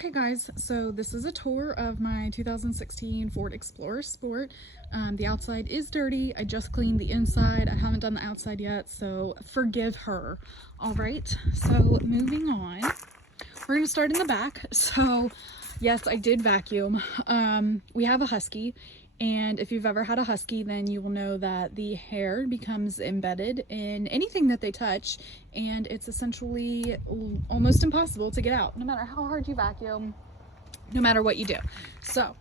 Okay guys, so this is a tour of my 2016 Ford Explorer Sport. The outside is dirty. I just cleaned the inside. I haven't done the outside yet, so forgive her. All right, so moving on. We're gonna start in the back. So yes, I did vacuum. We have a Husky, and if you've ever had a Husky, then you will know that the hair becomes embedded in anything that they touch, and it's essentially almost impossible to get out, no matter how hard you vacuum, no matter what you do. So,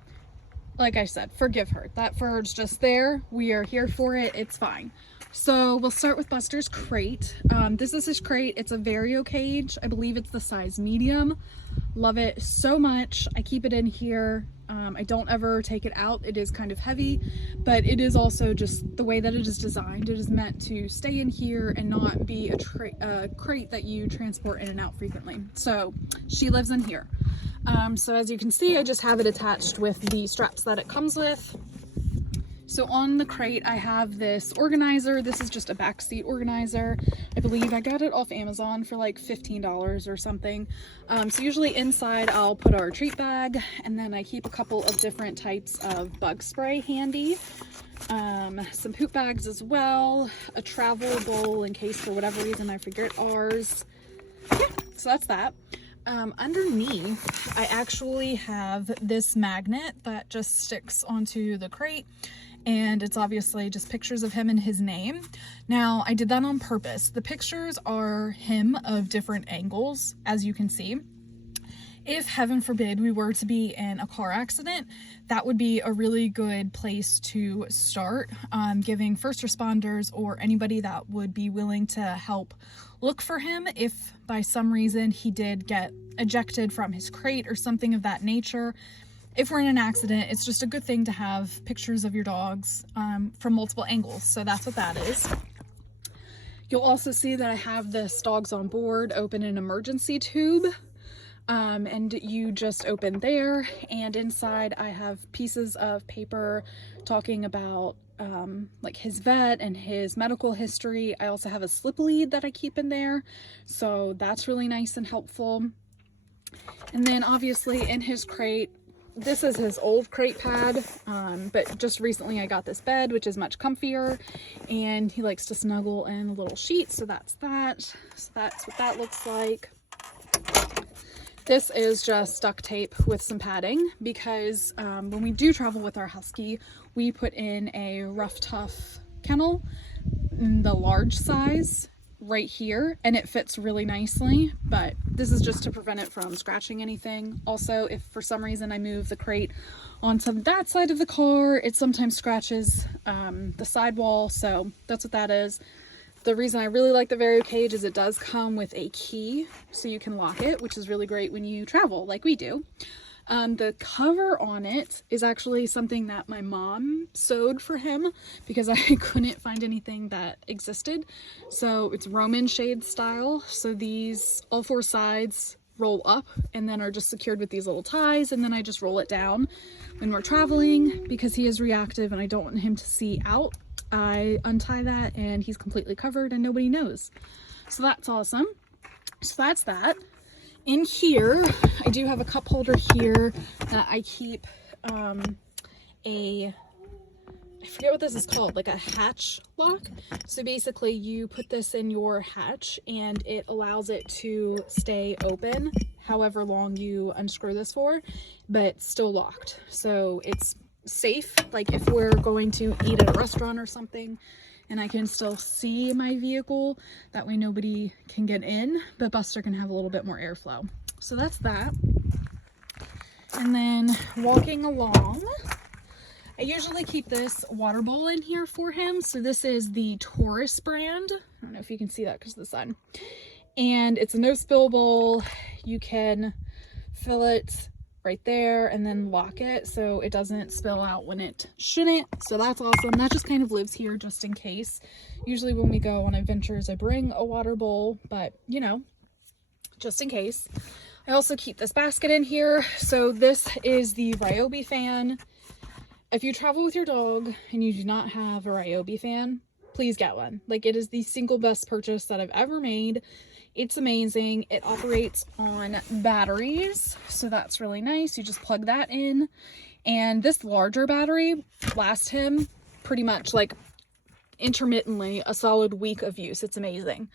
like I said, forgive her. That fur's just there. We are here for it. It's fine. So we'll start with Buster's crate. This is his crate. It's a Vario cage. I believe it's the size medium. Love it so much. I keep it in here. I don't ever take it out. It is kind of heavy, but it is also just the way that it is designed. It is meant to stay in here and not be a crate that you transport in and out frequently. So she lives in here. So as you can see, I just have it attached with the straps that it comes with. So on the crate, I have this organizer. This is just a backseat organizer. I believe I got it off Amazon for like $15 or something. So usually inside I'll put our treat bag, and then I keep a couple of different types of bug spray handy. Some poop bags as well, a travel bowl in case for whatever reason I forget ours. Yeah, so that's that. Underneath, I actually have this magnet that just sticks onto the crate, and it's obviously just pictures of him and his name. Now, I did that on purpose. The pictures are him of different angles, as you can see. If, heaven forbid, we were to be in a car accident, that would be a really good place to start, giving first responders or anybody that would be willing to help look for him if by some reason he did get ejected from his crate or something of that nature. If we're in an accident, it's just a good thing to have pictures of your dogs from multiple angles. So that's what that is. You'll also see that I have this Dogs on Board open an emergency tube. And you just open there, and inside I have pieces of paper talking about like his vet and his medical history. I also have a slip lead that I keep in there, so that's really nice and helpful. And then obviously in his crate, this is his old crate pad, but just recently I got this bed, which is much comfier, and he likes to snuggle in a little sheet, so that's that. So that's what that looks like. This is just duct tape with some padding because when we do travel with our Husky, we put in a rough tough kennel in the large size right here, and it fits really nicely, but this is just to prevent it from scratching anything. Also, if for some reason I move the crate onto that side of the car, it sometimes scratches the sidewall, so that's what that is. The reason I really like the Vario cage is it does come with a key, so you can lock it, which is really great when you travel like we do. The cover on it is actually something that my mom sewed for him because I couldn't find anything that existed. So it's Roman shade style. So these, all four sides roll up and then are just secured with these little ties, and then I just roll it down when we're traveling because he is reactive and I don't want him to see out. I untie that and he's completely covered and nobody knows. So that's awesome. So that's that. In here, I do have a cup holder here that I keep I forget what this is called, like a hatch lock. So basically you put this in your hatch and it allows it to stay open however long you unscrew this for, but still locked. So it's safe, like if we're going to eat at a restaurant or something and I can still see my vehicle, that way nobody can get in, but Buster can have a little bit more airflow. So that's that. And then walking along, I usually keep this water bowl in here for him. So this is the Taurus brand. I don't know if you can see that because of the sun. And it's a no spill bowl. You can fill it right there and then lock it so it doesn't spill out when it shouldn't. So that's awesome. That just kind of lives here just in case. Usually when we go on adventures I bring a water bowl, but you know, just in case. I also keep this basket in here. So this is the Ryobi fan. If you travel with your dog and you do not have a Ryobi fan, please get one. Like, it is the single best purchase that I've ever made. It's amazing. It operates on batteries, so that's really nice. You just plug that in, and this larger battery lasts him pretty much like intermittently a solid week of use. It's amazing.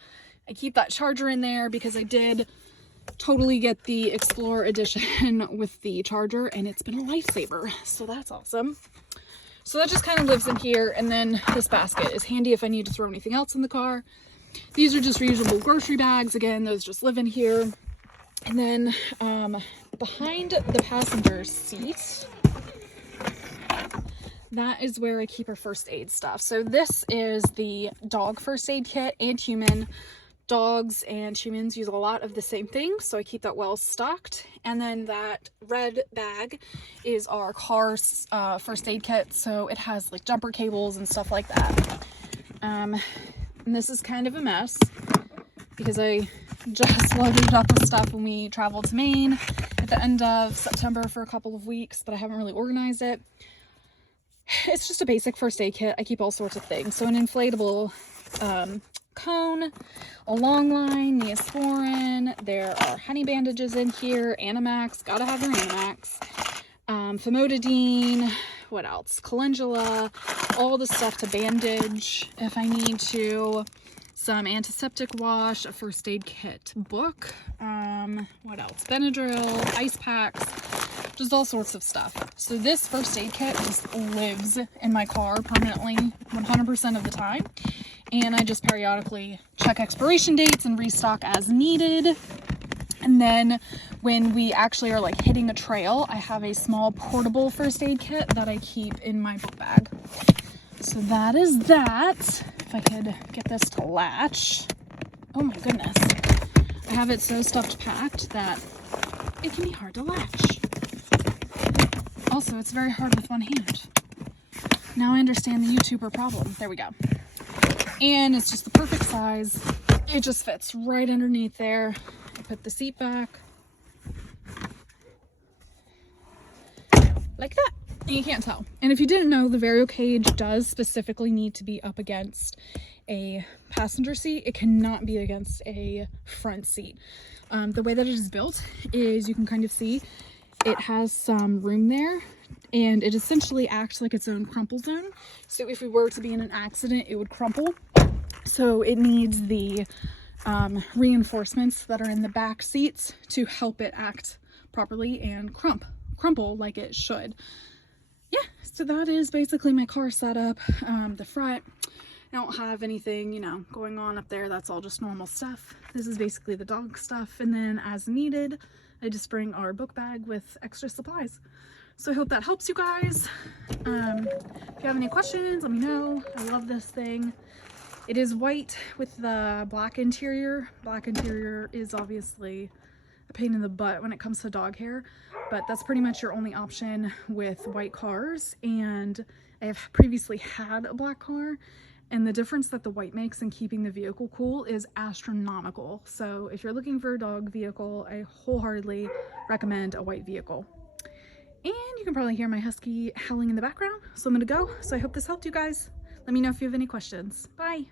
I keep that charger in there because I did totally get the Explorer edition with the charger, and it's been a lifesaver, so that's awesome. So that just kind of lives in here, and then this basket is handy if I need to throw anything else in the car. These are just reusable grocery bags. Again, those just live in here. And then behind the passenger seat, that is where I keep our first aid stuff. So this is the dog first aid kit and human. Dogs and humans use a lot of the same things, so I keep that well stocked. And then that red bag is our car's first aid kit, so it has like jumper cables and stuff like that. And this is kind of a mess because I just loaded up with stuff when we traveled to Maine at the end of September for a couple of weeks, but I haven't really organized it. It's just a basic first aid kit. I keep all sorts of things. So an inflatable cone, a long line, Neosporin, there are honey bandages in here, Animax, gotta have your Animax, famotidine, what else, calendula, all the stuff to bandage if I need to, some antiseptic wash, a first aid kit book, what else, Benadryl, ice packs, just all sorts of stuff. So this first aid kit just lives in my car permanently 100% of the time. And I just periodically check expiration dates and restock as needed. And then when we actually are like hitting a trail, I have a small portable first aid kit that I keep in my book bag. So that is that. If I could get this to latch. Oh my goodness. I have it so stuffed packed that it can be hard to latch. Also, it's very hard with one hand. Now I understand the YouTuber problem. There we go. And it's just the perfect size. It just fits right underneath there. I put the seat back like that, and you can't tell. And if you didn't know, the Vario cage does specifically need to be up against a passenger seat. It cannot be against a front seat. The way that it is built is, you can kind of see it has some room there, and it essentially acts like its own crumple zone. So if we were to be in an accident, it would crumple. So it needs the reinforcements that are in the back seats to help it act properly and crumple like it should. Yeah, so that is basically my car setup. The front, I don't have anything, you know, going on up there. That's all just normal stuff. This is basically the dog stuff, and then as needed, I just bring our book bag with extra supplies. So I hope that helps you guys. If you have any questions, let me know. I love this thing. It is white with the black interior. Black interior is obviously a pain in the butt when it comes to dog hair, but that's pretty much your only option with white cars. And I have previously had a black car, and the difference that the white makes in keeping the vehicle cool is astronomical. So if you're looking for a dog vehicle, I wholeheartedly recommend a white vehicle. And you can probably hear my husky howling in the background, so I'm gonna go. So I hope this helped you guys. Let me know if you have any questions. Bye.